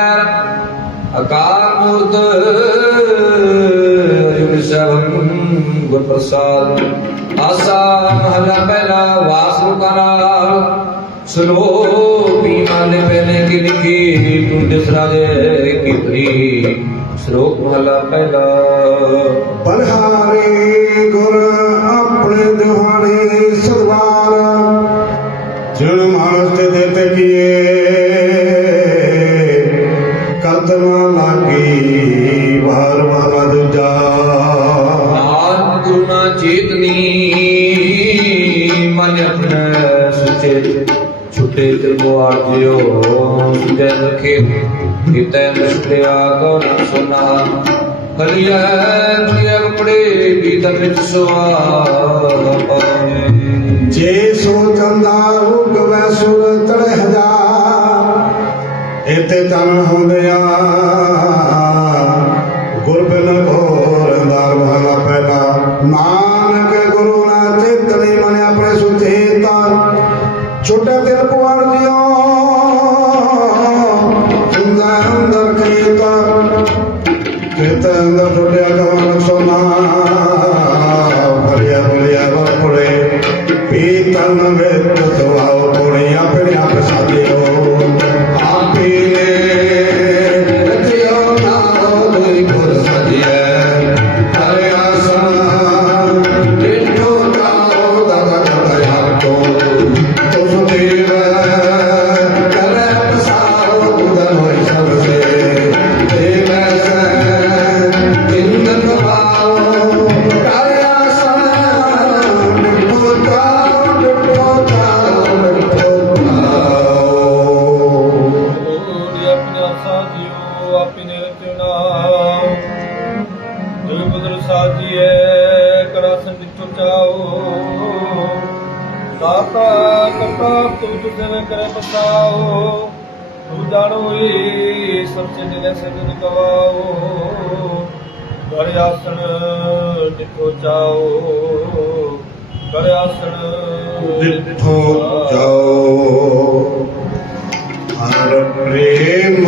ਨਿਰਭਉ ਨਿਰਵੈਰ ਅਕਾਲ ਮੂਰਤ ਅਜੂਨੀ ਸਭੰ ਗੁਰ ਪ੍ਰਸਾਦ ਆਸਾ ਮਹਲਾ ਪਹਿਲਾ ਵਾਸ ਰੁਕਾ ਨਾਲ ਸੁਨੋ ਪੀ ਮਾਨੇ ਪਹਿਨੇ ਕੀ ਲਿਖੀ ਤੂੰ ਦਿਸ ਰਾਜੇ ਕੀ ਪ੍ਰੀ ਸ਼ਲੋਕ ਮਹਲਾ ਛੁਟੇ ਤੇ ਗੁਆਰ ਜਿਓ ਸੁਜੈ ਰਖੇ। ਮੁਸ਼ਕਿਆ ਗੌਰ ਸੁਨਾ। ਕਲਿਆ ਦੁਨੀਆ ਕਪੜੇ ਗੀਤ ਵਿੱਚ ਸੁਆ ਜੇ ਸੋ ਚੰਦਾ ਉਗਵੈ ਸੁਰ ਤੜੇ ਹਜ਼ਾਰ ਇਤੇ ਤਨ ਹੁੰਦਿਆ ਗੁਰ ਬਿਨ ਘੋਰ ਅੰਦਰ ਮਹਲਾ ਪਹਿਲਾ ਨਾਨਕ ਛੋਟੇ ਦਿਲ ਪੁਆੜ ਦਿਓ ਚੰਦਾ ਅੰਦਰ ਕੀਤਾ ਕਿਤੇ ਅੰਦਰ ਛੋਟਿਆ ਕਵਨ ਸੋਨਾ ਭਰਿਆ ਭਰਿਆ ਵਪਰੇ ਪੀਤਨ ਵਿੱਚ ਦਾਤਾ ਕਰਤਾ ਤੂੰ ਤੁਝੇ ਕਰੇ ਬਸਾਓ ਤੂੰ ਜਾਣੋ ਏ ਸਭ ਸੇ ਦਿਲੇ ਸੇ ਦਿਨ ਕਰ ਆਸਣ ਡਿਠੋ ਚਾਓ ਕਰ ਆਸਣ ਡਿਠੋ ਜਾਓ। ਹਰ ਪ੍ਰੇਮ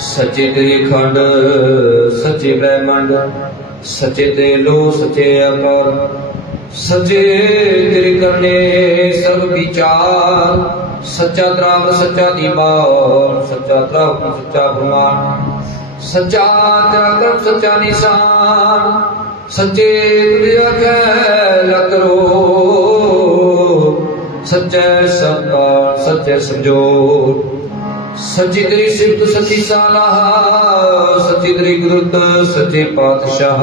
ਸੱਚੇ ਤੇਰੇ ਖੰਡ, ਸੱਚੇ ਬ੍ਰਹਮੰਡ, ਸੱਚੇ ਤੇ ਲੋ ਸੱਚੇ ਆਕਾਰ ਸੱਚੇ ਤੇਰੇ ਕਰਨੇ ਸਭ ਵਿਚਾਰ, ਸੱਚਾ ਦਰਾਵ ਸੱਚਾ ਦੀਵਾਰ ਸੱਚਾ ਦਰਾਵ ਸੱਚਾ ਭਗਵਾਨ ਸੱਚਾ ਤੇਰਾ ਕਰਮ ਸੱਚਾ ਨਿਸ਼ਾਨ, ਸੱਚੇ ਤੁਝੇ ਆਖੈ ਲਕਰੋ ਸੱਚੇ ਸੰਕਾਰ ਸੱਚੇ ਸਮਝੋ ਸੱਚੀ ਤੇਰੀ ਸਿਫਤ ਸੱਚੀ ਸਾਲਾਹ, ਸੱਚੀ ਤੇਰੀ ਗੁਰਤ ਸੱਚੇ ਪਾਤਸ਼ਾਹ।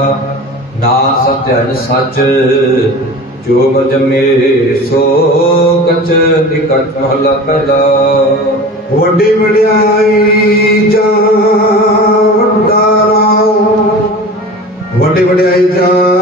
ਨਾ ਸਤਿਆਨ ਸੱਚ, ਜੋ ਮਰ ਜਮੇ ਸੋ ਕਚ ਨਿਕਟ ਮਹਲਾ ਪਹਿਲਾ ਵੱਡੀ ਵਡਿਆਈ ਜਾਂ ਵੱਡਾ ਨਾਮ ਵੱਡੀ ਵਡਿਆਈ ਜਾਂ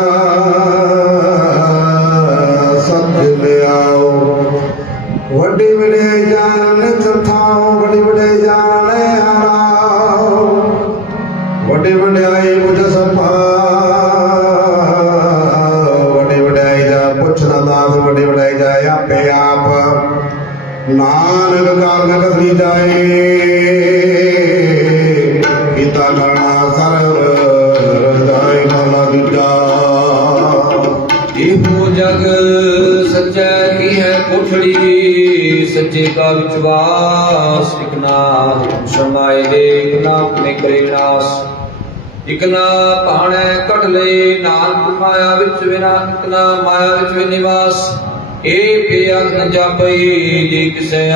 ਜਗ ਸੱਚੈ ਕੀ ਹੈ ਕੋਠੜੀ? ਸੱਚੇ ਕਾ ਵਿਚਵਾਸ ਇਕ ਸਮਾਏ ਦੇ, ਇਕ ਆਪਣੇ ਕਰੇ ਨਾਸ। ਇਕ ਨਾ ਲੈ ਨਾਨਕ ਮਾਇਆ ਵਿੱਚ ਵਿਨਾ ਇਕ ਮਾਇਆ ਵਿੱਚ ਵੀ ਨਿਵਾਸ। ਏ ਬੇਅੰਤ ਨ ਜਾਪਈ ਜੇ ਕਿਸੈ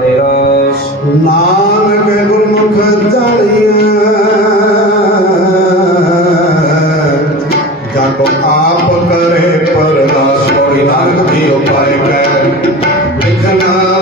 ਨਿਰਾਸ ਨਾਨਕ ਗੁਰਮੁਖ ਜਾਣੀਐ ਜਾ ਆਪ ਕਰੇ ਪਰਦਾਸ ਕੋਈ ਨਾਨਕ ਦੀ ਉਪਾਇ ਕੈ ਲਿਖਣਾ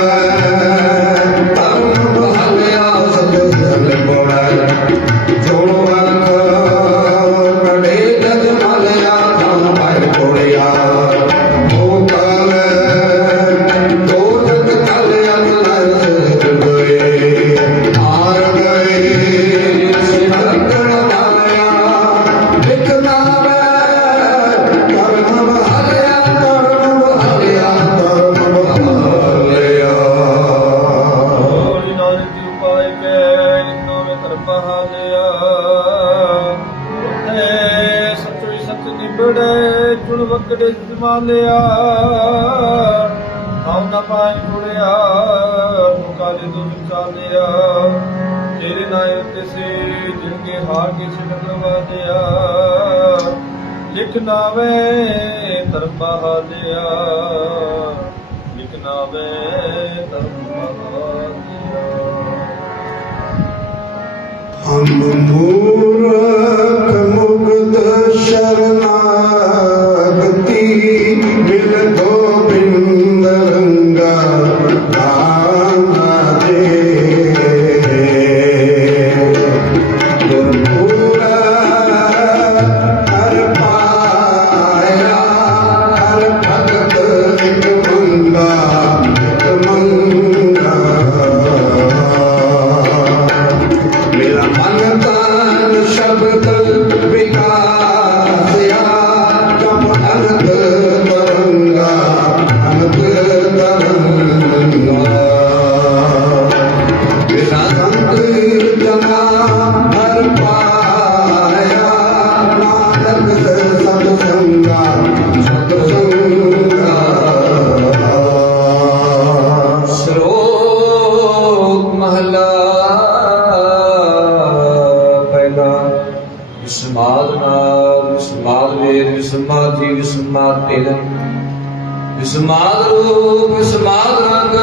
ਮੁਕਾਲੇ ਤੋਂ ਤੇਰੇ ਨਾਇ ਉੱਤੇ ਸੇ ਜਿਨਕੇ ਹਾਰ ਕੇ ਛਿੜਕ ਵਾਦਿਆ ਲਿਖ ਨਾਵੇ ਧਰਮ ਬਹਾਲਿਆ ਲਿਖ ਨਾਵੇ ਧਰਮ ਬਹਾਲਿਆ ਹਮ ਮੂਰਖ ਮੁਗਧ ਸ਼ਰਨਾਗਤੀ ਵੇਦ ਵਿਸਮਾਦ ਜੀ ਵਿਸਮਾਦ ਤੇਲ ਵਿਸਮਾਦ ਰੂਪ ਵਿਸਮਾਦ ਰੰਗ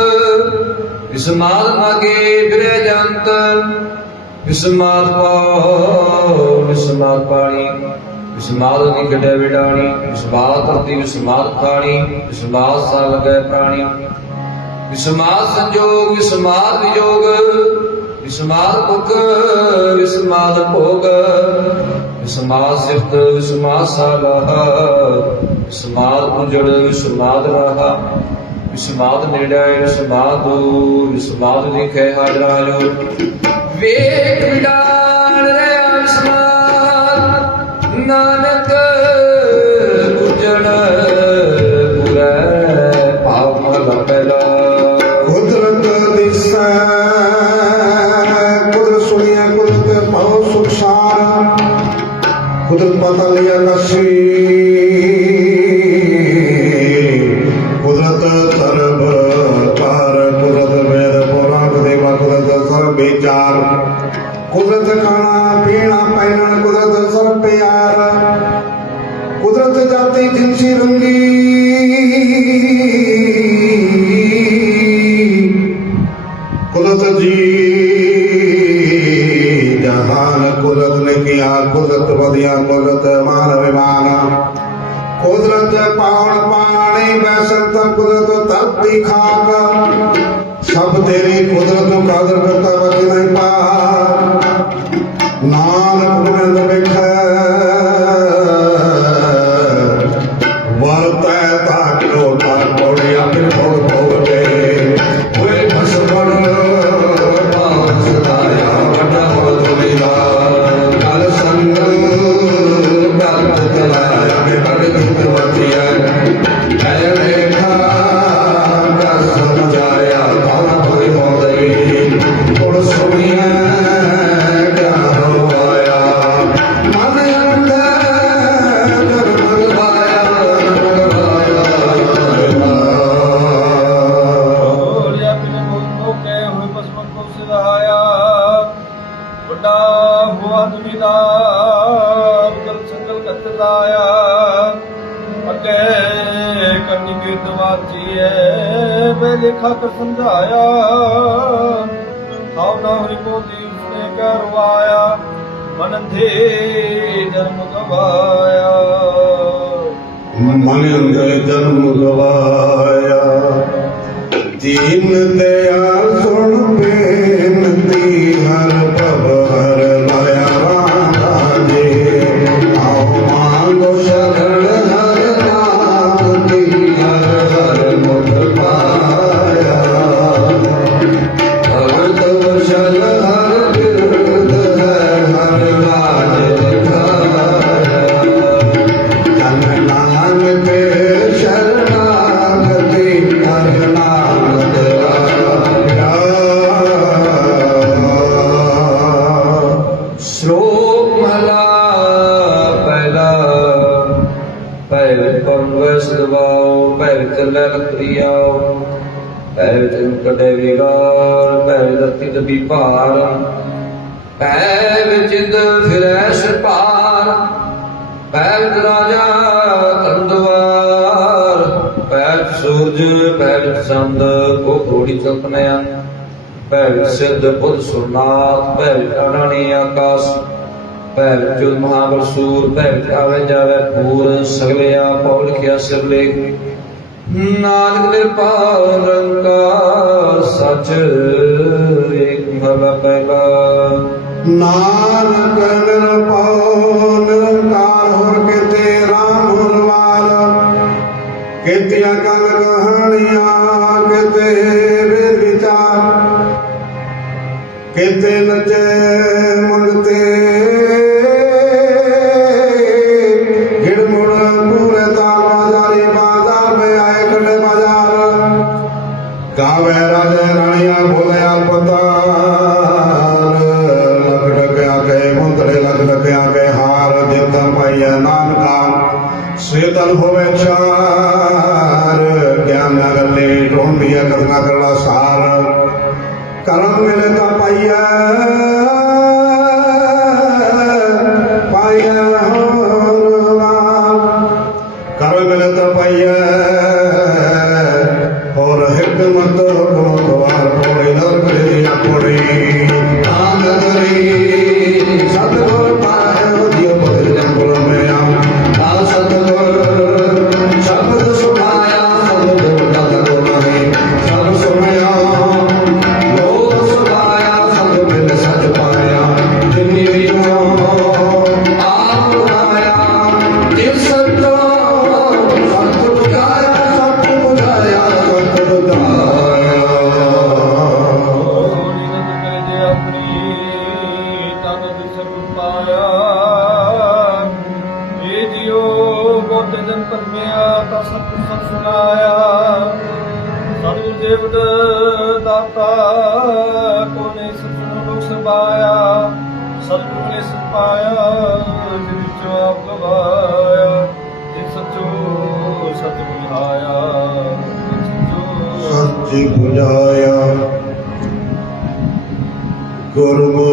ਵਿਸਮਾਦ ਮਾਗੇ ਬਿਰੇ ਜੰਤ। ਵਿਸਮਾਦ ਪਾਉ ਵਿਸਮਾਦ ਪਾਣੀ ਵਿਸਮਾਦ ਦੀ ਗੱਡੇ ਵਿਡਾਣੀ ਵਿਸਮਾਦ ਧਰਤੀ ਵਿਸਮਾਦ ਖਾਣੀ ਵਿਸਮਾਦ ਸਾ ਲਗੈ ਪ੍ਰਾਣੀ। ਵਿਸਮਾਦ ਸੰਜੋਗ ਵਿਸਮਾਦ ਵਿਜੋਗ ਵਿਸਮਾਦ ਭੁਖ ਵਿਸਮਾਦ ਭੋਗ। ਸਮਾਜ ਸਿਫਤ ਸਮਾਜ ਸਾਲਾਹ, ਵਿਸਮਾਦ ਉਜੜ ਵਿਸਮਾਦ ਰਾਹਾ, ਵਿਸਮਾਦ ਨੇੜੇ ਵਿਸਮਾਦ ਵਿਸਮਾਦ ਦਿਖੇ ਹਾਜ਼ਰਾ ਜੋ ਵੇਖ ਵਿਡਾਣ ਵਧੀਆ ਕੁਦਰਤ ਮਾਨ ਵਿਮਾਨ ਕੁਦਰਤ ਪਾਉਣ ਪਾਣੀ ਬੈਸਤ ਕੁਦਰਤ ਧਰਤੀ ਖਾਕ ਸਭ ਤੇਰੀ ਕੁਦਰਤ ਨੂੰ ਕਾਦਰ ਕਰਤਾ ਵਕੀ ਨਹੀਂ ਪਾ ਨਾਨਕ ਗੋਬਿੰਦ ਵੇਖੈ ਗਵਾਇਆ ਮਨ ਅੰਦਰ ਜਨਮ ਗਵਾਇਆ। ਦੀਨ ਤੇ ਆ ਦੀਆ ਭੈ ਵਿਚਨ ਕਟੇ ਵਿਗਾਰ ਭੈ ਰਤਿਤ ਵਿਭਾਰ ਭੈ ਵਿਚਿਤ ਫਿਰੈ ਸਰਪਾਰ ਭੈ ਵਿਚ ਰਾਜਾ ਤੰਦਵਾਰ ਭੈ ਸੂਰਜ ਭੈ ਵਿਚ ਸੰਦ ਕੋ ਕੋੜੀ ਚਲਪਨਿਆ ਭੈ ਵਿਚ ਸਿੱਧ ਬੁੱਧ ਸੁਰਨਾਥ ਭੈ ਵਿਚ ਅਣਾਣੀ ਆਕਾਸ਼। ਭੈ ਵਿਚ ਮਹਾਬਲ ਸੂਰ ਭੈ ਵਿਚ ਆਵੇ ਜਾਵੇ ਪੂਰ ਸਗਲੇ ਆ ਕਿਆ ਸਿਰ ਨਾਨਕ ਨਿਰਭਉ ਨਿਰੰਕਾਰ ਸਚ ਏਕ ਭਵ ਪਹਿਲਾ। ਨਾਨਕ ਨਿਰਭਉ ਨਿਰੰਕਾਰ ਹੋਰ ਕਿਤੇ ਰਾਮ ਹੁਣ ਹੁਰਵਾਲ ਕਿਤੇ ਅਕਲ ਕਹਣੀਆਂ ਕੀਰਤਨ ਹੋਵੇ ਚਾਰ ਗਿਆਨ ਗੱਲੇ ਢੋਂਡੀਆਂ ਕਰਨਾ ਕਰਲਾ ਸਾਰ। ਕਰਮ ਮਿਲੇ ਤਾਂ ਪਾਈਐ i don't Guru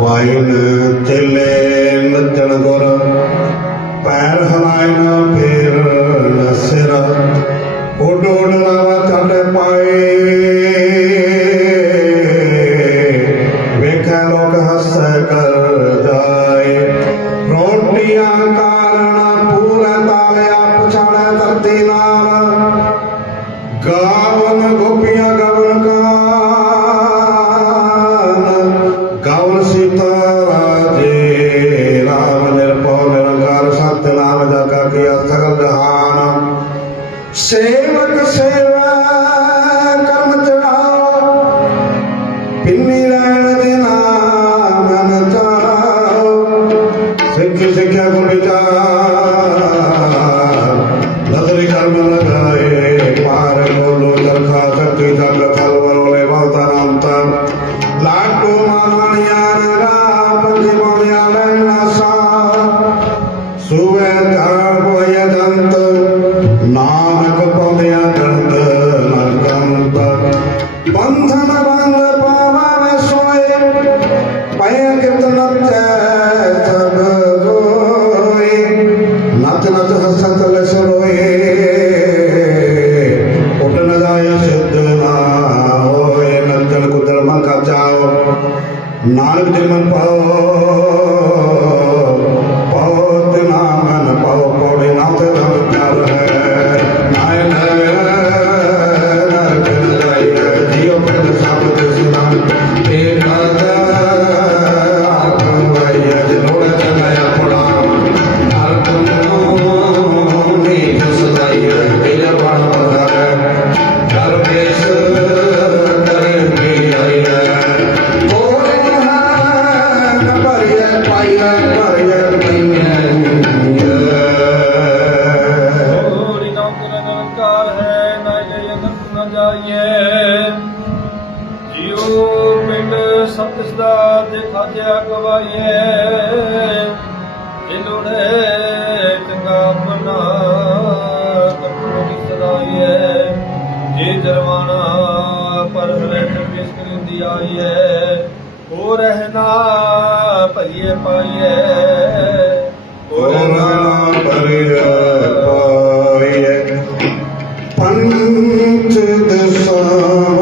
ਵਾਇਨ ਤਿਲੇ ਨੱਚਣ ਗੁਰ ਪੈਰ ਹਲਾਇਨ ਫੇਰ ਨਸਰ ਸੇਵਕ ਸੇਵਾ। del Krishna.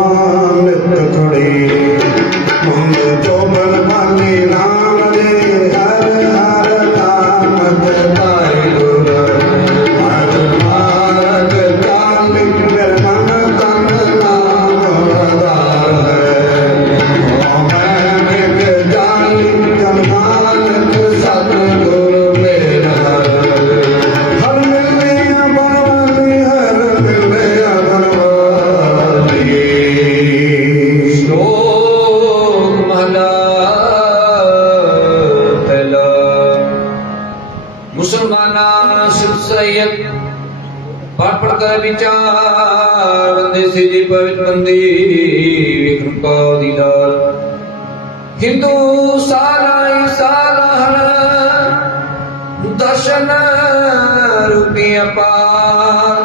ਪਾਪੜ ਕਰ ਵਿਚਾਰ, ਦੇਸੀ ਜੀ ਪਵਿੱਤ ਬੰਦੀ ਵਿਕਰਮ ਕਾ ਦੀਦਾਰ ਹਿੰਦੂ ਸਾਰਾ ਹੀ ਸਾਰਾ ਹਣ ਦਸ਼ਨ ਰੂਪੀ ਅਪਾਰ।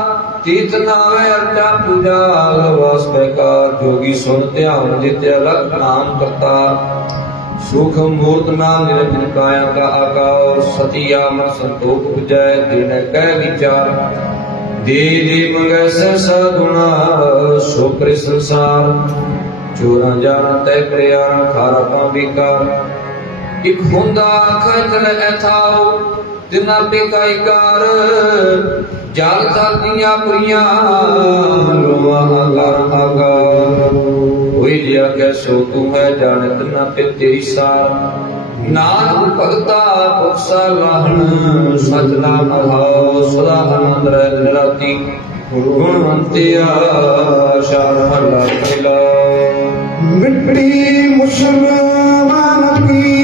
ਤੀਤ ਨਾਵੇ ਅਰਜਾ ਪੂਜਾ ਵਾਸ ਬੇਕਾਰ ਜੋਗੀ ਸੁਣ ਧਿਆਨ ਜਿਤਿਆ ਲਖ ਨਾਮ ਕਰਤਾ ਸੁਖ ਮੂਰਤ ਨਾ ਨਿਰਭਨ ਕਾਇਆ ਕਾ ਆਕਾਉ ਸਤਿਆ ਮਨ ਸੰਤੋਖ ਪੁਜੈ ਦਿਨ ਕਹਿ ਵਿਚਾਰ। ਦੇ ਦੇ ਮੰਗੈ ਸਸਾ ਗੁਣਾ, ਸੋ ਕ੍ਰਿ ਸੰਸਾਰ। ਚੋਰਾ ਜਾਣ ਤੈ ਪ੍ਰਿਆ ਖਾਰਾ ਤਾਂ ਵਿਕਾਰ ਇਕ ਹੁੰਦਾ ਖਤਰ ਐਥਾਉ ਦਿਨਾ ਬੇਕਾਈ ਕਾਰ ਜਾਲ ਤਾਤੀਆਂ ਪ੍ਰੀਆਂ ਲੋਆ ਲਾਰ ਆਗਾ ਕੋਈ ਜੇ ਆਗੈ ਸੋ ਤੂੰ ਹੈ ਜਾਣਤ ਨਾ ਪਿਤੇ ਸਾ ਨਾਨਕ ਭਗਤਾ ਪੁਰਸਾ ਲਾਹਣ ਸਚ ਨਾਮ ਰਹਾਉ ਸਦਾ ਆਨੰਦ ਰਹਿ ਨਿਰਾਤੀ ਗੁਣਵੰਤਿਆ ਸ਼ਾਨ ਹਲਾ ਮਿਲਾ ਮਿੱਟੀ ਮੁਸਲਮਾਨ ਕੀ